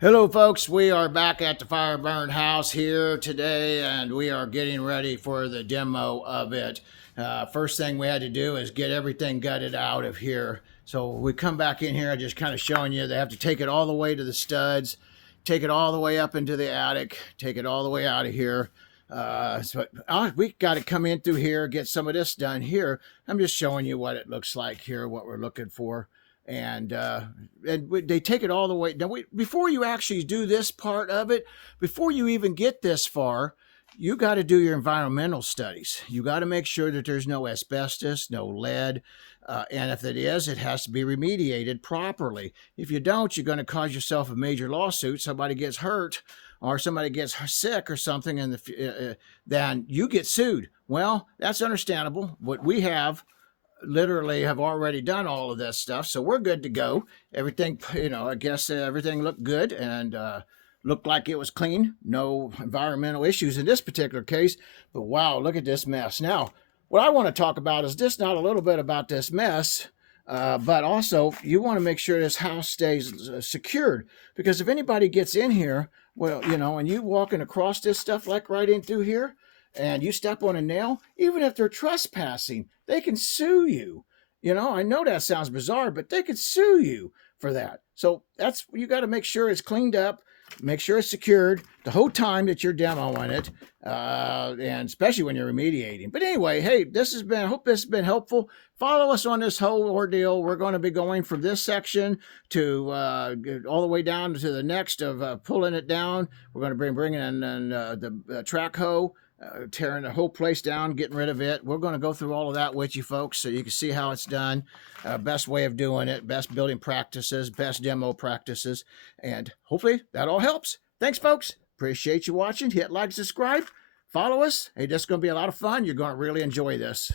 Hello folks, we are back at the fire burned house here today and we are getting ready for the demo of it. First thing we had to do is get everything gutted out of here. So we come back in here, just kind of showing you they have to take it all the way to the studs, take it all the way up into the attic, take it all the way out of here. We got to come in through here, get some of this done here. I'm just showing you what it looks like here, what we're looking for. And they take it all the way. Now, before you actually do this part of it, before you even get this far, you got to do your environmental studies. You got to make sure that there's no asbestos, no lead, and if it is, it has to be remediated properly. If you don't, you're going to cause yourself a major lawsuit. Somebody gets hurt, or somebody gets sick or something, and then you get sued. Well, that's understandable. What we have literally have already done all of this stuff, so we're good to go. Everything, I guess everything looked good and looked like it was clean. No environmental issues in this particular case. But wow, look at this mess. Now, what I want to talk about is just not a little bit about this mess, but also you want to make sure this house stays secured, because if anybody gets in here, well, and you walking across this stuff like right in through here, and you step on a nail, even if they're trespassing, they can sue you. I know that sounds bizarre, but they could sue you for that. So you got to make sure it's cleaned up, make sure it's secured the whole time that you're demoing it, and especially when you're remediating. But anyway, hey, I hope this has been helpful. Follow us on this whole ordeal. We're going to be going from this section to all the way down to the next of pulling it down. We're going to be bringing in the track hoe, tearing the whole place down, getting rid of it. We're going to go through all of that with you folks so you can see how it's done, best way of doing it, best building practices, best demo practices, and hopefully that all helps. Thanks, folks. Appreciate you watching. Hit like, subscribe, follow us. Hey, this is going to be a lot of fun. You're going to really enjoy this.